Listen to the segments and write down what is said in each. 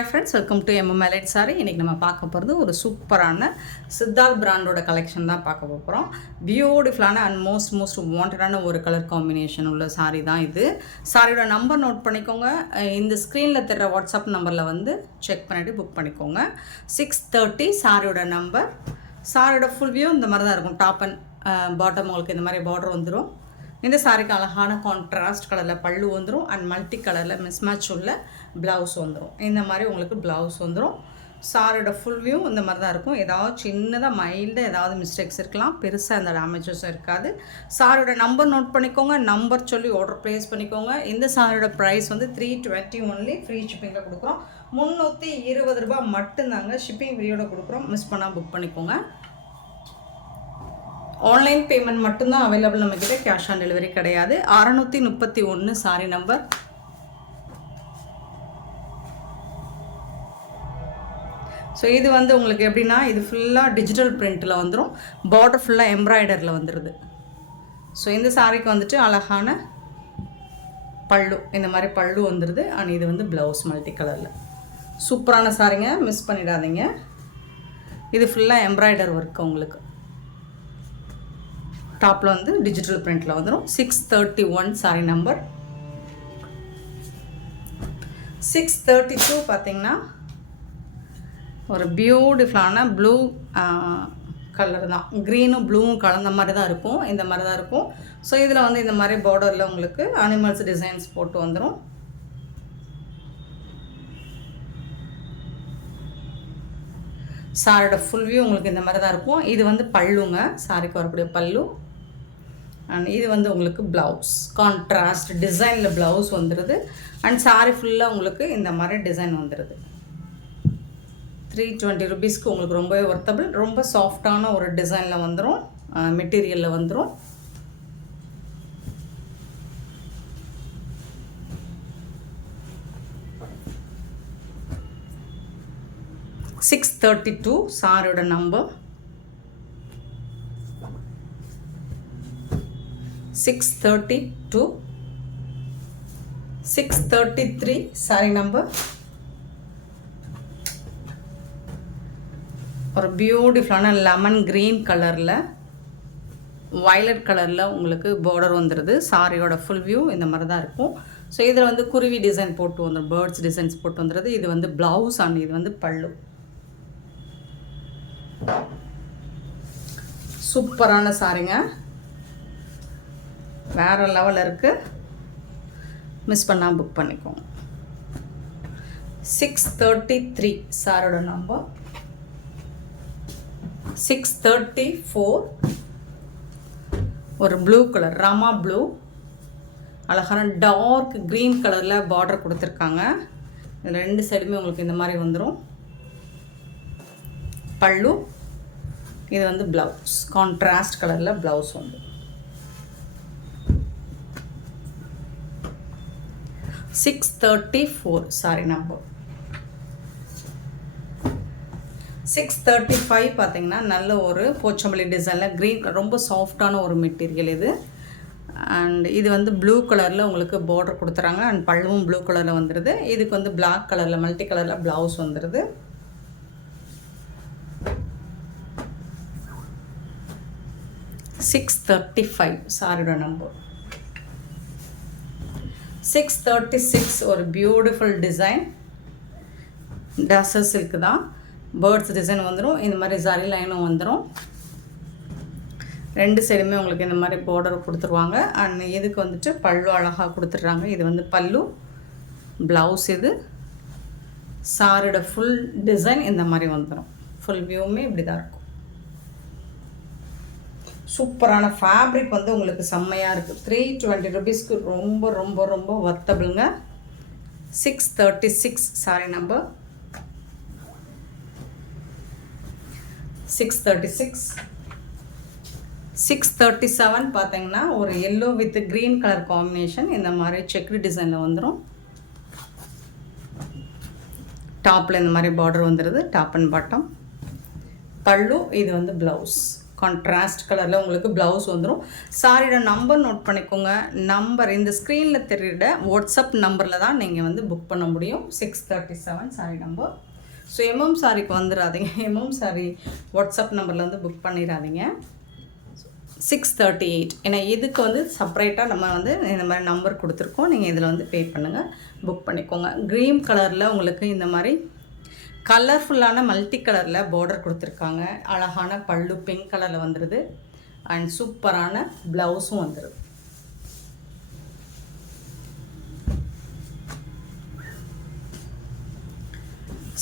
Hi friends, welcome to எம்எம்எல்ஐட் சாரி. இன்றைக்கி நம்ம பார்க்க போகிறது ஒரு சூப்பரான சித்தார்த் பிராண்டோட கலெக்ஷன் தான் பார்க்க போகிறோம். பியூட்டிஃபுல்லான அண்ட் மோஸ்ட் வாண்டடான ஒரு கலர் காம்பினேஷன் உள்ள சாரி தான் இது. சாரியோட நம்பர் நோட் பண்ணிக்கோங்க. இந்த ஸ்க்ரீனில் தெரிய வாட்ஸ்அப் நம்பரில் வந்து செக் பண்ணிவிட்டு புக் பண்ணிக்கோங்க. 6:30 சாரியோட நம்பர். சாரியோட ஃபுல் வியூ இந்த மாதிரி தான் இருக்கும். டாப் அண்ட் பாட்டம் உங்களுக்கு இந்த மாதிரி பார்டர் வந்துடும். இந்த சாரிக்கு அழகான கான்ட்ராஸ்ட் கலரில் பல்லு வந்துடும் அண்ட் மல்டி கலரில் மிஸ்மேட்ச் உள்ள ப்ளவுஸ் வந்துடும். இந்த மாதிரி உங்களுக்கு ப்ளவுஸ் வந்துடும். சாரியோட ஃபுல் வியூ இந்த மாதிரி தான் இருக்கும். ஏதாவது சின்னதாக மைல்டாக ஏதாவது மிஸ்டேக்ஸ் இருக்கலாம், பெருசாக அந்த டேமேஜஸும் இருக்காது. சாரியோட நம்பர் நோட் பண்ணிக்கோங்க. நம்பர் சொல்லி ஆர்டர் ப்ளேஸ் பண்ணிக்கோங்க. இந்த சாரியோட ப்ரைஸ் வந்து 320 ஒன்லி. ஃப்ரீ ஷிப்பிங்கில் கொடுக்குறோம். 320 ரூபா மட்டும்தாங்க ஷிப்பிங் ஃப்ரீயோட கொடுக்குறோம். மிஸ் பண்ணால் புக் பண்ணிக்கோங்க. ஆன்லைன் பேமெண்ட் மட்டும்தான் அவைலபிள் நம்மக்கிட்ட. கேஷ் ஆன் டெலிவரி கிடையாது. 631 சாரி நம்பர். ஸோ இது வந்து உங்களுக்கு எப்படின்னா, இது ஃபுல்லாக டிஜிட்டல் பிரிண்ட்டில் வந்துடும். பார்டர் ஃபுல்லாக எம்ப்ராய்டரில் வந்துடுது. ஸோ இந்த சாரிக்கு வந்துட்டு அழகான பல்லு, இந்த மாதிரி பல்லு வந்துடுது. அண்ட் இது வந்து ப்ளவுஸ் மல்டி கலரில். சூப்பரான சாரிங்க, மிஸ் பண்ணிடாதீங்க. இது ஃபுல்லாக எம்ப்ராய்டர் ஒர்க் உங்களுக்கு. டாப்பில் வந்து டிஜிட்டல் பிரிண்டில் வந்துடும். 631 சாரி நம்பர். 632 பார்த்திங்கன்னா ஒரு பியூட்டிஃபுல்லான ப்ளூ கலர் தான். க்ரீனும் ப்ளூவும் கலந்த மாதிரி தான் இருக்கும். இந்த மாதிரி தான் இருக்கும். ஸோ இதில் வந்து இந்த மாதிரி பார்டரில் உங்களுக்கு அனிமல்ஸ் டிசைன்ஸ் போட்டு வந்துடும். சாரியோட ஃபுல் வியூ உங்களுக்கு இந்த மாதிரி தான் இருக்கும். இது வந்து பல்லுங்க, சாரிக்கு வரக்கூடிய பல்லு. அண்ட் இது வந்து உங்களுக்கு ப்ளவுஸ், கான்ட்ராஸ்ட் டிசைனில் ப்ளவுஸ் வந்துடுது. அண்ட் சாரி ஃபுல்லாக உங்களுக்கு இந்த மாதிரி டிசைன் வந்துடுது. 320 ருபீஸ்க்கு உங்களுக்கு ரொம்பவே ஒர்த்தபிள். ரொம்ப சாஃப்டான ஒரு டிசைனில் வந்துடும், மெட்டீரியலில் வந்துடும். $632 சாரியோட நம்பர். 632. 633 sorry number. ஒரு பியூட்டிஃபுல்லான லெமன் க்ரீன் கலரில் வயலட் கலரில் உங்களுக்கு பார்டர் வந்துடுது. சாரியோட ஃபுல் வியூ இந்த மாதிரி தான் இருக்கும். ஸோ இதில் வந்து குருவி டிசைன் போட்டு வந்துடும், பேர்ட்ஸ் டிசைன்ஸ் போட்டு வந்துடுது. இது வந்து ப்ளவுஸ் அண்ட் இது வந்து பல்லு. சூப்பரான சாரிங்க, வேறு லெவலில் இருக்குது. மிஸ் பண்ணால் புக் பண்ணிக்கோங்க. 633 சாரோட நம்பர். 634 ஒரு ப்ளூ கலர், ராமா ப்ளூ, அழகான டார்க் க்ரீன் கலரில் பார்டர் கொடுத்துருக்காங்க. இதில் ரெண்டு சைடுமே உங்களுக்கு இந்த மாதிரி வந்துடும். பல்லு, இது வந்து ப்ளவுஸ், கான்ட்ராஸ்ட் கலரில் ப்ளவுஸ் வந்து. 634 சாரி நம்பர். 635 பார்த்தீங்கன்னா நல்ல ஒரு போச்சம்பள்ளி டிசைனில் க்ரீன், ரொம்ப சாஃப்டான ஒரு மெட்டீரியல் இது. அண்ட் இது வந்து ப்ளூ கலரில் உங்களுக்கு பார்டர் கொடுத்துறாங்க. அண்ட் பல்லுவும் ப்ளூ கலரில் வந்துடுது. இதுக்கு வந்து பிளாக் கலரில் மல்டி கலரில் ப்ளவுஸ் வந்துடுது. 635 சாரியோட நம்பர். 636 ஒரு பியூட்டிஃபுல் டிசைன், டசர் சில்க் தான். பேர்ட்ஸ் டிசைன் வந்துடும். இந்த மாதிரி ஜரி லைனும் வந்துடும். ரெண்டு சைடுமே உங்களுக்கு இந்த மாதிரி பார்டர் கொடுத்துருவாங்க. அண்ட் இதுக்கு வந்துட்டு பல்லு அழகாக கொடுத்துட்றாங்க. இது வந்து பல்லு, ப்ளவுஸ். இது சாரியோட ஃபுல் டிசைன் இந்த மாதிரி வந்துடும். ஃபுல் வியூவுமே இப்படி தான் இருக்கும். சூப்பரான ஃபேப்ரிக் வந்து உங்களுக்கு செம்மையாக இருக்குது. 320 ருபீஸ்க்கு ரொம்ப ரொம்ப ரொம்ப ஒர்த்தபிளுங்க. 636 சாரி நம்பர். 636. 637 பார்த்தீங்கன்னா ஒரு yellow with green colour combination, இந்த மாதிரி செக்டு டிசைனில் வந்துடும். டாப்பில் இந்த மாதிரி பார்டர் வந்துடுது, டாப் அண்ட் பாட்டம். பல்லு, இது வந்து ப்ளவுஸ், கான்ட்ராஸ்ட் கலரில் உங்களுக்கு ப்ளவுஸ் வந்துடும். சாரியோட நம்பர் நோட் பண்ணிக்கோங்க. நம்பர் இந்த ஸ்க்ரீனில் தெரியிற வாட்ஸ்அப் நம்பரில் தான் நீங்கள் வந்து புக் பண்ண முடியும். 637 சாரி நம்பர். ஸோ எம்எம் சாரிக்கு வந்துடாதீங்க. எம்எம் சாரி வாட்ஸ்அப் நம்பரில் வந்து புக் பண்ணிடாதீங்க. 638 ஏன்னா இதுக்கு வந்து செப்பரேட்டாக நம்ம வந்து இந்த மாதிரி நம்பர் கொடுத்துருக்கோம். நீங்கள் இதில் வந்து பே பண்ணுங்கள், புக் பண்ணிக்கோங்க. க்ரீன் கலரில் உங்களுக்கு இந்த மாதிரி கலர்ஃபுல்லான மல்டி கலரில் பார்டர் கொடுத்துருக்காங்க. அழகான பல்லு பிங்க் கலரில் வந்துடுது. அண்ட் சூப்பரான ப்ளவுஸும் வந்துடுது.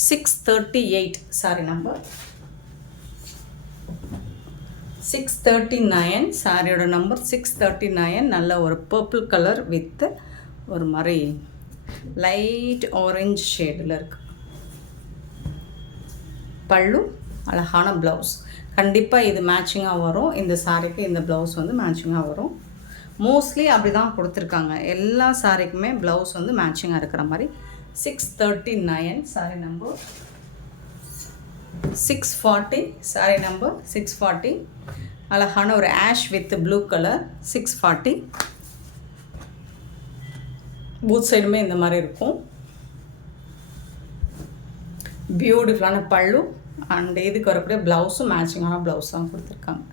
$638 சாரி நம்பர். 639 சாரியோட நம்பர் 639. நல்ல ஒரு பர்பிள் கலர் வித் ஒரு மாதிரி லைட் ஆரஞ்ச் ஷேடில் இருக்குது. பல்லு அழகான ப்ளவுஸ். கண்டிப்பாக இது மேட்சிங்காக வரும். இந்த சாரிக்கு இந்த ப்ளவுஸ் வந்து மேட்சிங்காக வரும். மோஸ்ட்லி அப்படி தான் கொடுத்துருக்காங்க. எல்லா சாரிக்குமே ப்ளவுஸ் வந்து மேட்சிங்காக இருக்கிற மாதிரி. 639 சாரி நம்பர். 640 sorry number. 640 அழகான ஒரு ash with blue colour. 640 booth சைடுமே இந்த மாதிரி இருக்கும். பியூட்டிஃபுல்லான பல்லு அண்ட் இதுக்கு வரக்கூடிய ப்ளவுஸும் மேட்சிங்கான ப்ளவுஸ் தான் கொடுத்துருக்காங்க.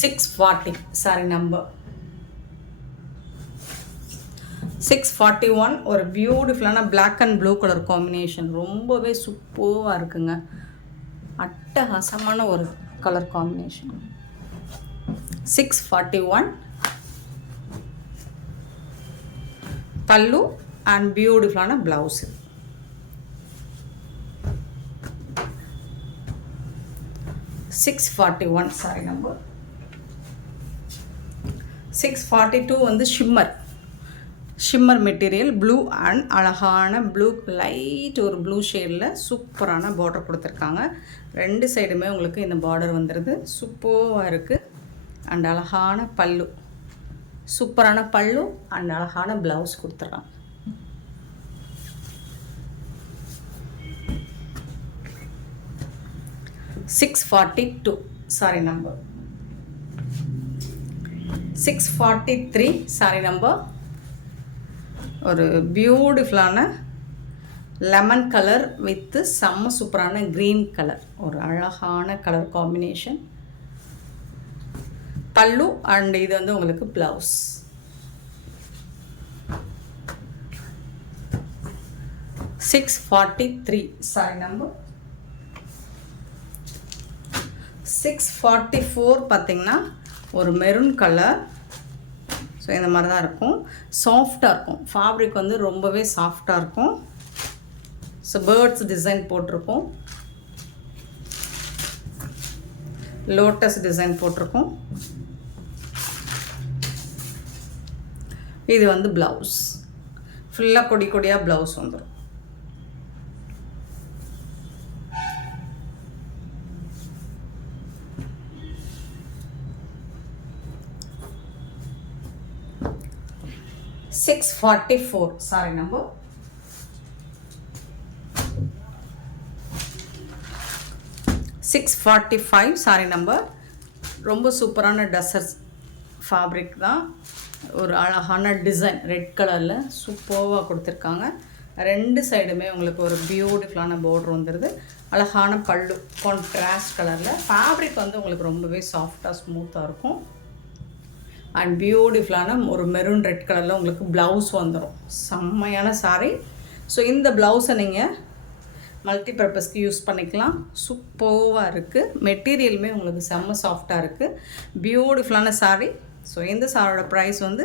$640 சாரி நம்பர். 641 ஒரு பியூட்டிஃபுல்லான black and blue colour combination. ரொம்பவே சூப்பராக இருக்குங்க. அட்டகாசமான ஒரு கலர் காம்பினேஷன். 641 பல்லு அண்ட் பியூட்டிஃபுல்லான ப்ளவுஸு. 641 sorry number. 642 வந்து ஷிம்மர் மெட்டீரியல் ப்ளூ அண்ட் அழகான ப்ளூ லைட் ஒரு ப்ளூ ஷேடில் சூப்பரான பார்டர் கொடுத்துருக்காங்க. ரெண்டு சைடுமே உங்களுக்கு இந்த பார்டர் வந்துடுது. சூப்பராக இருக்குது. அண்ட் அழகான பல்லு, சூப்பரான பல்லு அண்ட் அழகான ப்ளவுஸ் கொடுத்துட்றாங்க. $642 சாரி நம்பர். 643 sorry number. ஒரு பியூட்டிஃபுல்லான லெமன் கலர் வித்து செம்ம சூப்பரான க்ரீன் கலர். ஒரு அழகான கலர் காம்பினேஷன். பல்லு அண்ட் இது வந்து உங்களுக்கு ப்ளவுஸ். 643 sorry number. 644 பார்த்திங்கன்னா ஒரு மெரூன் கலர். ஸோ இந்த மாதிரி தான் இருக்கும். சாஃப்டாக இருக்கும். ஃபேப்ரிக் வந்து ரொம்பவே சாஃப்டாக இருக்கும். ஸோ பேர்ட்ஸ் டிசைன் போட்டிருக்கோம். லோட்டஸ் டிசைன் போட்டிருக்கோம். இது வந்து ப்ளவுஸ். ஃபுல்லாக கொடி கொடியாக ப்ளவுஸ் வந்துடும். $644 சாரி நம்பர். 645 sorry number. ரொம்ப சூப்பரான டசர்ஸ் ஃபேப்ரிக் தான். ஒரு அழகான டிசைன் ரெட் கலரில் சூப்பராக கொடுத்துருக்காங்க. ரெண்டு சைடுமே உங்களுக்கு ஒரு பியூட்டிஃபுல்லான பார்டர் வந்துடுது. அழகான பல்லு கான்ட்ராஸ்ட் கலரில். ஃபேப்ரிக் வந்து உங்களுக்கு ரொம்பவே சாஃப்டாக ஸ்மூத்தாக இருக்கும். அண்ட் பியூட்டிஃபுல்லான ஒரு மெரூன் ரெட் கலரில் உங்களுக்கு ப்ளவுஸ் வந்துடும். செம்மையான சாரீ. ஸோ இந்த ப்ளவுஸை நீங்கள் மல்டி பர்பஸ்க்கு யூஸ் பண்ணிக்கலாம். சூப்பராக இருக்குது. மெட்டீரியலுமே உங்களுக்கு செம்ம சாஃப்டாக இருக்குது. பியூட்டிஃபுல்லான சாரீ. ஸோ இந்த சாரியோட ப்ரைஸ் வந்து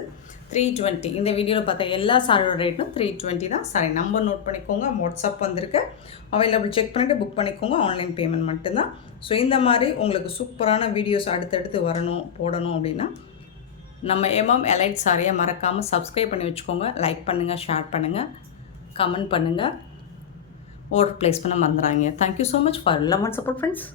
320. இந்த வீடியோவில் பார்த்தா எல்லா சாரியோட ரேட்டும் 320 தான். சாரி நம்பர் நோட் பண்ணிக்கோங்க. வாட்ஸ்அப் வந்திருக்கு. அவைலபிள் செக் பண்ணிவிட்டு புக் பண்ணிக்கோங்க. ஆன்லைன் பேமெண்ட் மட்டும்தான். ஸோ இந்த மாதிரி உங்களுக்கு சூப்பரான வீடியோஸ் அடுத்தடுத்து வரணும் போடணும் அப்படின்னா நம்ம எம்எம் எலைட் சாரியை மறக்காமல் சப்ஸ்கிரைப் பண்ணி வச்சுக்கோங்க. லைக் பண்ணுங்கள், ஷேர் பண்ணுங்கள், கமெண்ட் பண்ணுங்கள். ஆர்டர் ப்ளேஸ் பண்ண மறந்துடாதீங்க. Thank you so much for love and support friends.